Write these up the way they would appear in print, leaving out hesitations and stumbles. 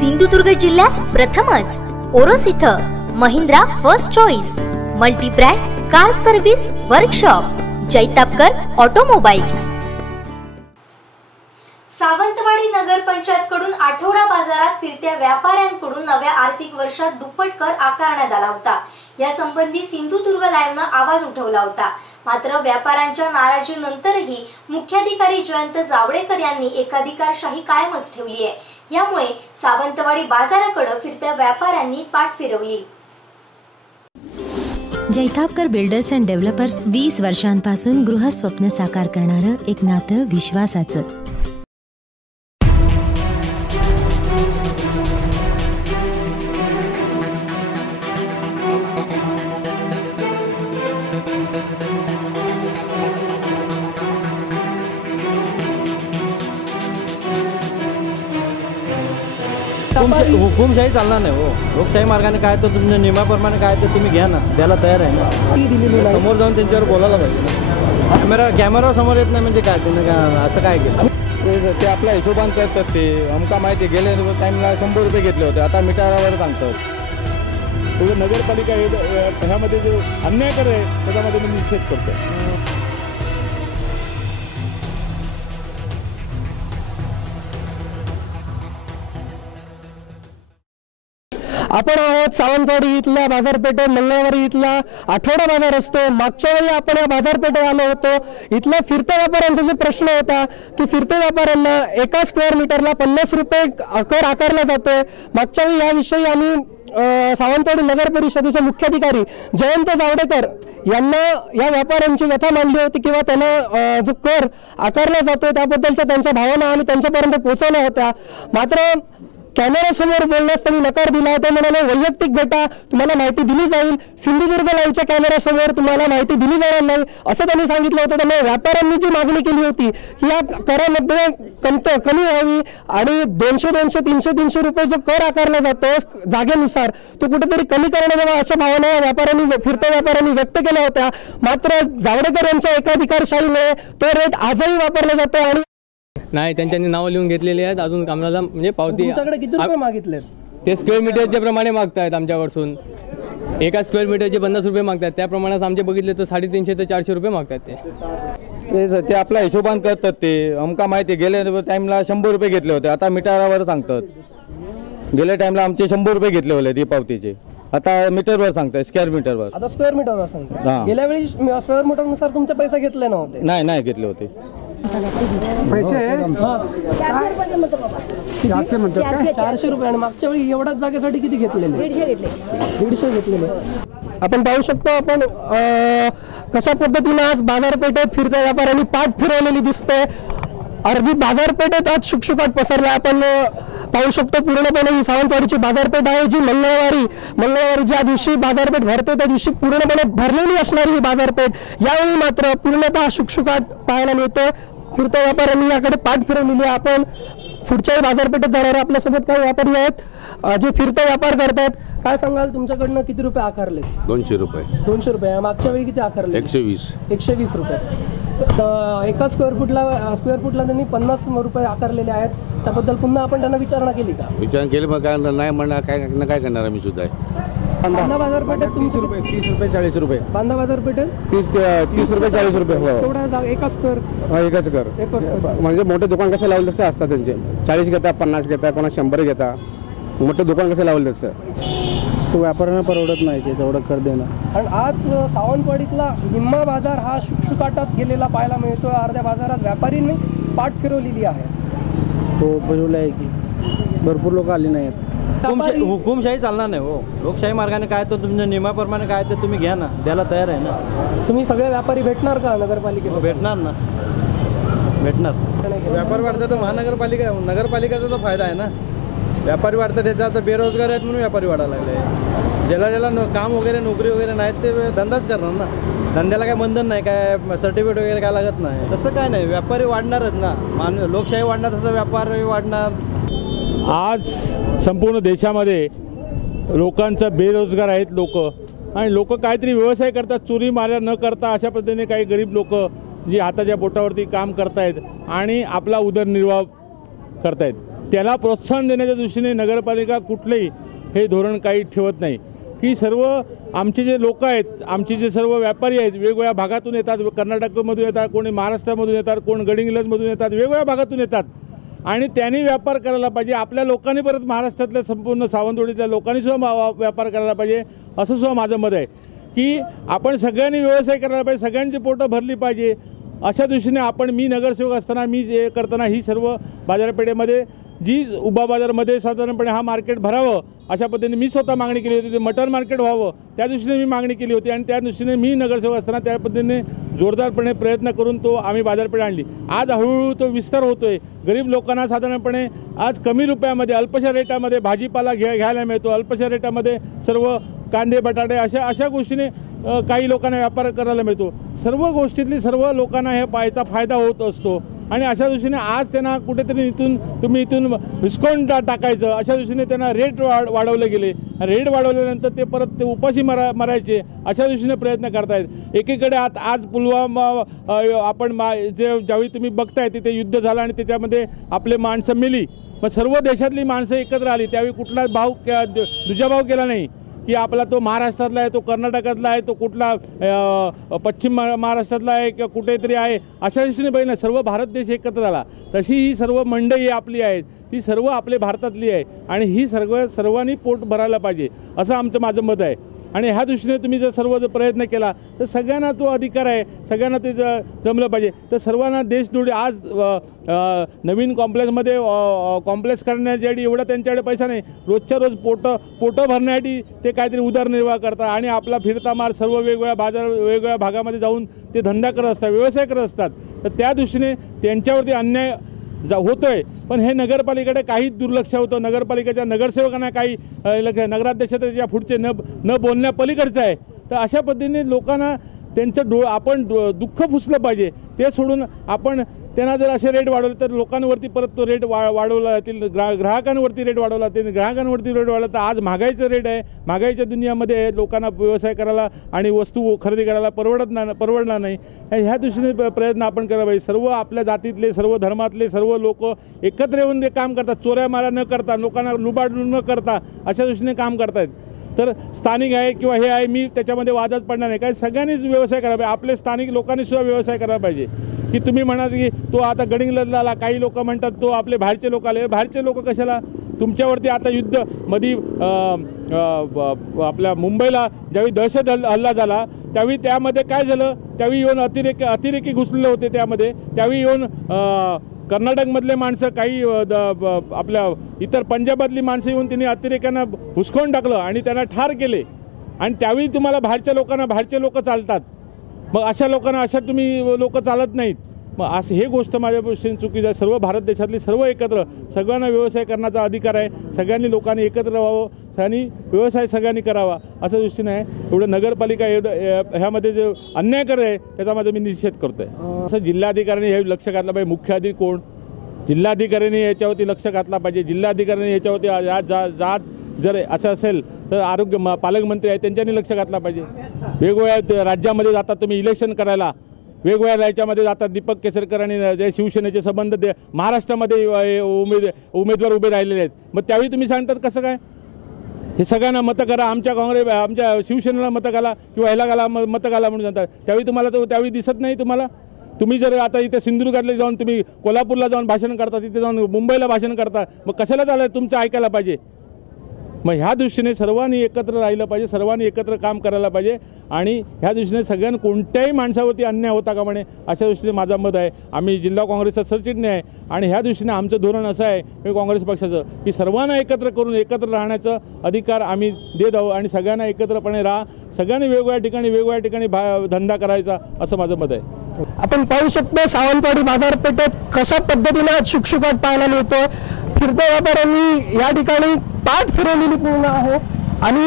सिंधुदुर्ग जिल्ह्यात प्रथमच ओरोस इथं Mahindra first choice multi brand car service workshop Jaitapkar automobiles. Sawantwadi नगरपंचायत कडून आठवडा बाजारात फिरत्या व्यापाऱ्यांकडून नव्या आर्थिक वर्षात दुप्पट कर आकारण्यात आला होता। या संबंधी सिंधुदुर्ग लाईव्हने आवाज उठवला होता। मात्र व्यापाऱ्यांच्या नाराजीनंतरही मुख्याधिकारी जयंत जावडेकर यांनी एकाधिकारशाही कायमच ठेवली आहे। यामुळे सावंतवाडी बाजाराकडे फिरत्या व्यापाऱ्यांनी पाठ फिरवली। जैतापकर बिल्डर्स अँड डेव्हलपर्स 20 वर्षांपासून गृहस्वप्न साकार करणारं एक नातं विश्वासाचं। हुकुमशाही चालणार नाही हो। लोकशाही मार्गाने काय तर तुमच्या नियमाप्रमाणे काय तर तुम्ही घ्या ना, द्यायला तयार आहे ना। समोर जाऊन त्यांच्यावर बोलायला पाहिजे ना। कॅमेरा समोर येत नाही म्हणजे काय तुम्ही असं काय केलं? ते आपल्या हिशोबान करतात। ते आमका माहिती गेले टाईमला 100 रुपये घेतले होते, आता मीटरवर सांगतात। नगरपालिका ह्यामध्ये जो अन्याय कर आहे त्याच्यामध्ये मी निषेध करतो। आपण आहोत सावंतवाडी इथल्या बाजारपेठेत। मंगळवारी इथला आठवडा बाजार असतो। मागच्या वेळी आपण या बाजारपेठेत आलो होतो। इथल्या फिरत्या व्यापाऱ्यांचा जो प्रश्न होता की फिरत्या व्यापाऱ्यांना एका स्क्वेअर मीटरला 50 रुपये कर आकारला जातोय। मागच्या वेळी याविषयी आम्ही सावंतवाडी नगर परिषदेचे मुख्याधिकारी जयंत जावडेकर यांना या व्यापाऱ्यांची व्यथा मांडली होती किंवा त्यांना जो कर आकारला जातोय त्याबद्दलच्या त्यांच्या भावना आणि त्यांच्यापर्यंत पोहोचवल्या होत्या। मात्र कॅमेरा समोर बोलण्यास त्यांनी नकार दिला। ते म्हणाले वैयक्तिक डेटा तुम्हाला माहिती दिली जाईल, सिंधुदुर्ग लाईव्हच्या कॅमेरा समोर तुम्हाला माहिती दिली जाणार नाही असं त्यांनी सांगितलं होतं। त्यामुळे व्यापाऱ्यांनी जी मागणी केली होती की या करामध्ये कमी व्हावी आणि 200-300 रुपये जो कर आकारला जातो जागेनुसार तो कुठेतरी कमी करण्यात यावा अशा भावना व्यापाऱ्यांनी फिरत्या व्यापाऱ्यांनी व्यक्त केल्या होत्या। मात्र जावडेकर यांच्या एकाधिकारशाहीमुळे तो रेट आजही वापरला जातो आणि नाही त्यांनी नाव लिहून घेतलेले आहेत। अजून कामाला म्हणजे पावती तुमच्याकडे किती रुपये मागितले? ते स्क्वेअर मीटरच्या प्रमाणे मागतायत आमच्याकडून। एका स्क्वेअर मीटरचे 50 रुपये मागतात। त्याप्रमाणे आमचे बघितले तर 350 ते 400 रुपये मागतात ते आपल्या हिशोबान करतात। ते आमका माहिती गेले टाईमला 100 रुपये घेतले होते, आता मीटरवर सांगतात। गेल्या टाईमला आमचे 100 रुपये घेतले होते ती पावतीचे, आता मीटरवर सांगतात, स्क्वेअर मीटरवर। आता स्क्वेअर मीटरवर सांगतात। गेल्या वेळी स्क्वेअर मीटरनुसार तुमचे पैसे घेतले नव्हते? नाही घेतले होते पैसे 400 रुपये। आणि मागच्या वेळी एवढ्याच जागेसाठी किती घेतलेले? 150 घेतलेले। आपण पाहू शकतो आपण कशा पद्धतीने आज बाजारपेठेत फिरत्या व्यापाऱ्यांनी पाठ फिरवलेली दिसते। अर्धी बाजारपेठेत आज शुकशुकाट पसरला। आपण पाहू शकतो पूर्णपणे ही सावंतवाडीची बाजारपेठ आहे जी मंगळवारी ज्या दिवशी बाजारपेठ भरते त्या दिवशी पूर्णपणे भरलेली असणारी ही बाजारपेठ यावेळी मात्र पूर्णतः शुकशुकाट पाहायला मिळतो। फिरत्या व्यापाऱ्यांनी याकडे पाठ फिरवलेली आहे। आपण पुढच्याही बाजारपेठेत जाणार आहे। आपल्यासोबत काही व्यापारी आहेत जे फिरता व्यापार करतात। काय सांगाल तुमच्याकडनं किती रुपये आकारले? 200 रुपये। 200 रुपये। मागच्या वेळी किती आकारले? 120 रुपये। एका स्क्वेअर फुटला त्यांनी 50 रुपये आकारलेले आहेत। त्याबद्दल पुन्हा आपण त्यांना विचारणा केली का? विचार केली मग काय नाही म्हणणार, काय करणार आम्ही सुद्धा। बांधा बाजारपेठेत 30 रुपये 40 रुपये। बांधा बाजारपेठेत 30 रुपये 40 रुपये तेवढा एका स्क्वेअर एकच कर। म्हणजे मोठे दुकान कसे लावले तसे असतात त्यांचे 40 घेता, 50 घेता, कोणा 100 घेता। मोठे दुकान कसे लावले तसं तो व्यापाऱ्यांना परवडत नाही ते तेवढं कर देणं। आणि आज सावंतवाडीतला निम्मा बाजार हा शुकशुकाटात गेलेला पाहायला मिळतो। अर्ध्या बाजारात व्यापाऱ्यांनी पाठ फिरवलेली आहे। हो फिरवलं आहे की भरपूर लोक आली नाहीत। हुकुमशाही चालणार नाही हो। लोकशाही मार्गाने काय तर तुमच्या नियमाप्रमाणे काय तर तुम्ही घ्या ना, द्यायला तयार आहे ना। तुम्ही सगळे व्यापारी भेटणार का नगरपालिकेत? भेटणार ना, भेटणार। व्यापार वाढतात तर नगरपालिकेचा तो फायदा आहे ना। व्यापारी वाढतात त्याचा आता बेरोजगार आहेत म्हणून व्यापारी वाढायला लागले। ज्याला काम वगैरे नोकरी वगैरे नाहीत ते धंदाच करणार ना। धंद्याला काय बंधन नाही, काय सर्टिफिकेट वगैरे काय लागत नाही। तसं काय नाही, व्यापारी वाढणारच ना। लोकशाही वाढणार तसं व्यापारी वाढणार। आज संपूर्ण देशामध्ये लोकांचा बेरोजगार आहेत लोक आणि लोक काहीतरी व्यवसाय करतात, चोरी माऱ्या न करता अशा पद्धतीने काही गरीब लोक जी हाताच्या बोटावरती काम करतायत आणि आपला उदरनिर्वाह करतायत। त्याला प्रोत्साहन देण्याच्या दृष्टीने नगरपालिका कुठलेही हे धोरण काही ठेवत नाही, की सर्व आमचे जे लोक आहेत, आमचे जे सर्व व्यापारी आहेत, वेगवेगळ्या भागातून येतात, कर्नाटकमधून येतात, कोणी महाराष्ट्रामधून येतात, कोण गडिंग्लजमधून येतात, वेगवेगळ्या भागातून येतात आणि त्यांनी व्यापार करायला पाहिजे. आपल्या लोकांनी परत महाराष्ट्रातल्या संपूर्ण सावंतवाडीतल्या लोकांनी सुद्धा व्यापार करायला पाहिजे असं सुद्धा माझं मत आहे, की आपण सगळ्यांनी व्यवसाय करायला पाहिजे, सगळ्यांची पोटं भरली पाहिजे. अशा दृष्टीने आपण, मी नगरसेवक असताना, मी जे करताना ही सर्व बाजारपेठेमध्ये जी उभा बाजारमध्ये साधारणपणे हा मार्केट भरावं अशा पद्धतीने मी स्वतः मागणी केली होती. ते मटन मार्केट व्हावं त्या दृष्टीने मी मागणी केली होती आणि त्या दृष्टीने मी नगरसेवक असताना त्या पद्धतीने जोरदारपणे प्रयत्न करून तो आम्ही बाजारपेठ आणली. आज हळूहळू तो विस्तार होतोय. गरीब लोकांना साधारणपणे आज कमी रुपयामध्ये अल्पशा रेटामध्ये भाजीपाला घ्यायला मिळतो, अल्पशा रेटामध्ये सर्व कांदे बटाटे अशा गोष्टीने काही लोकांना व्यापार करायला मिळतो. सर्व गोष्टीतली सर्व लोकांना याचा फायदा होत असतो आणि अशा दृष्टीने आज त्यांना कुठेतरी तुम्ही इथून डिस्काउंट टाकायचं अशा दृष्टीने त्यांना रेट वाढवले गेले. रेट वाढवल्यानंतर ते परत ते उपाशी मरायचे अशा दृष्टीने प्रयत्न करतायत. एकीकडे आज पुलवामा आपण ज्यावेळी तुम्ही बघताय तिथे युद्ध झालं आणि त्याच्यामध्ये आपले माणसं मेली, मग सर्व देशातली माणसं एकत्र आली. त्यावेळी कुठला दुजाभाव केला नाही की आपला तो महाराष्ट्रातला आहे, तो कर्नाटकातला आहे, तो कुठला पश्चिम महाराष्ट्रातला आहे किंवा कुठेतरी आहे अशा दृष्टीने बघितलं. सर्व भारत देश एकत्र आला. तशी ही सर्व मंडळी आपली आहेत, ती सर्व आपले भारतातली आहे आणि ही सर्वांनी पोट भरायला पाहिजे असं माझं मत आहे. आणि ह्या दृष्टीने तुम्ही जर प्रयत्न केला तर सगळ्यांना तो अधिकार आहे, सगळ्यांना ते जमलं पाहिजे. तर सर्वांना देशदोडी आज नवीन कॉम्प्लेक्समध्ये कॉम्प्लेक्स करण्यासाठी एवढा त्यांच्याकडे पैसा नाही. रोजच्या रोज पोटं भरण्यासाठी ते काहीतरी उदरनिर्वाह करतात आणि आपला फिरता मार सर्व वेगवेगळ्या भागामध्ये जाऊन ते धंदा करत असतात, व्यवसाय करत असतात. तर त्या दृष्टीने त्यांच्यावरती अन्याय होतोय. पण हे नगरपालिकेकडे काहीच दुर्लक्ष होतं. नगरपालिकेच्या नगरसेवकांना काही नगराध्यक्ष त्याच्या पुढचे न बोलण्या पलीकडचं आहे. तर अशा पद्धतीने लोकांना त्यांचं आपण दुःख पुसलं पाहिजे. ते सोडून आपण त्यांना जर असे रेट वाढवले तर लोकांवरती परत तो रेट वाढवला जातील, ग्राहकांवरती रेट वाढवला जातील. ग्राहकांवरती रेट वाढवला तर आज महागाईचं रेट आहे. महागाईच्या दुनियामध्ये लोकांना व्यवसाय करायला आणि वस्तू खरेदी करायला परवडणार नाही. ह्या दृष्टीने प्रयत्न आपण करायला पाहिजे. सर्व आपल्या जातीतले, सर्व धर्मातले सर्व लोक एकत्र येऊन ते काम करतात. चोऱ्या मारा न करता, लोकांना लुबाडून न करता अशा दृष्टीने काम करतायत. तर स्थानिक आहे किंवा हे आहे, मी त्याच्यामध्ये वादात पडणार नाही. कारण सगळ्यांनीच व्यवसाय करायला पाहिजे. आपले स्थानिक लोकांनी सुद्धा व्यवसाय करायला पाहिजे. की तुम्ही म्हणाल की तो आता गडिंग्लजला आला, काही लोक म्हणतात तो आपले बाहेरचे लोक आले. बाहेरचे लोक कशाला? तुमच्यावरती आता युद्ध मध्ये आपल्या मुंबईला ज्यावेळी दहशत हल्ला झाला त्यावेळी त्यामध्ये काय झालं, त्यावेळी येऊन अतिरेकी घुसलेले होते. त्यावेळी येऊन कर्नाटकमधले माणसं, काही आपल्या इतर पंजाबातली माणसं येऊन त्यांनी अतिरेक्यांना हुसकावून टाकलं आणि त्यांना ठार केले. आणि त्यावेळी तुम्हाला बाहेरचे लोक चालतात. मग अशा लोकांना तुम्ही लोक चालत नाहीत. मग असं हे गोष्ट माझ्या दृष्टीने चुकीचं आहे. सर्व भारत देशातली सर्व एकत्र, सगळ्यांना व्यवसाय करण्याचा अधिकार आहे. सगळ्यांनी लोकांनी एकत्र व्हावं आणि व्यवसाय सगळ्यांनी करावा असं दृष्टीने आहे. एवढं नगरपालिका ह्यामध्ये जे अन्याय करत आहे त्याचा माझा मी निषेध करतोय. असं जिल्हाधिकाऱ्यांनी हे लक्ष घातलं पाहिजे. मुख्य अधिकारी कोण, जिल्हाधिकाऱ्यांनी याच्यावरती लक्ष घातला पाहिजे. जिल्हाधिकाऱ्यांनी याच्यावरती जर असं असेल तर आरोग्य पालकमंत्री आहेत त्यांच्यानी लक्ष घातला पाहिजे. वेगवेगळ्या राज्यामध्ये जातात तुम्ही इलेक्शन करायला, वेगवेगळ्या राज्यामध्ये जातात. दीपक केसरकर आणि शिवसेनेचे संबंध महाराष्ट्रामध्ये उमेदवार उभे राहिलेले आहेत. मग त्यावेळी तुम्ही सांगतात कसं काय? हे सगळ्यांना मतं करा, आमच्या शिवसेनेला मतं घाला किंवा ह्याला घाला मतं घाला म्हणून सांगतात. त्यावेळी तुम्हाला त्यावेळी दिसत नाही तुम्हाला? तुम्ही जर आता इथे सिंधुदुर्गातले जाऊन तुम्ही कोल्हापूरला जाऊन भाषण करता, तिथे जाऊन मुंबईला भाषण करता, मग कशाला चाललं? तुमचं ऐकायला पाहिजे. मग ह्या दृष्टीने सर्वांनी एकत्र राहिलं पाहिजे, सर्वांनी एकत्र काम करायला पाहिजे आणि ह्या दृष्टीने सगळ्यांना कोणत्याही माणसावरती अन्याय होता का म्हणे अशा दृष्टीने माझा मत आहे. आम्ही जिल्हा काँग्रेसचा सरचिटणीस आहे आणि ह्या दृष्टीने आमचं धोरण असं आहे की काँग्रेस पक्षाचं की सर्वांना एकत्र करून एकत्र राहण्याचा अधिकार आम्ही देत आहोत आणि सगळ्यांना एकत्रपणे सगळ्यांनी वेगवेगळ्या ठिकाणी धंदा करायचा असं माझं मत आहे. आपण पाहू शकतो सावंतवाडी बाजारपेठेत कशा पद्धतीने शुकशुकाट पाहायला मिळतो. फिरत्या व्यापाऱ्यांनी या ठिकाणी पाठ फिरवलेली पूर्ण आहे आणि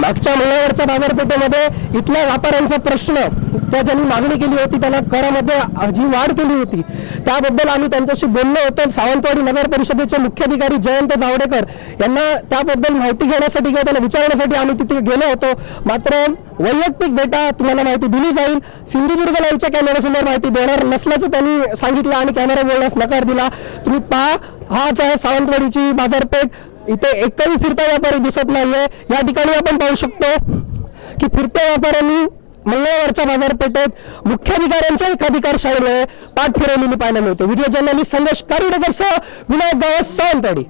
मागच्या मंगळवारच्या बाजारपेठेमध्ये इथल्या व्यापाऱ्यांचा प्रश्न, त्या ज्यांनी मागणी केली होती त्यांना करामध्ये जी वाढ केली होती त्याबद्दल आम्ही त्यांच्याशी बोललो होतो। सावंतवाडी नगर परिषदेचे मुख्याधिकारी जयंत जावडेकर यांना त्याबद्दल माहिती घेण्यासाठी किंवा त्यांना विचारण्यासाठी आम्ही तिथे गेलो होतो, मात्र वैयक्तिक डेटा तुम्हाला माहिती दिली जाईल, सिंधुदुर्ग लाईव्हच्या कॅमेऱ्यासमोर माहिती देणार नसल्याचं त्यांनी सांगितलं आणि कॅमेरा बोलण्यास नकार दिला। तुम्ही पहा, हाच आहे सावंतवाडीची बाजारपेठ। इथे एकही फिरता व्यापारी दिसत नाहीये। या ठिकाणी आपण पाहू शकतो की फिरत्या व्यापाऱ्यांनी मंगळवारच्या बाजारपेठेत मुख्याधिकाऱ्यांच्या एकाधिकारशाहीमुळे पाठ फिरवलेली पाहायला मिळते। व्हिडिओ जर्नलिस्ट संदेश कारुडेकरसह विनायक गावस, सावंतवाडी।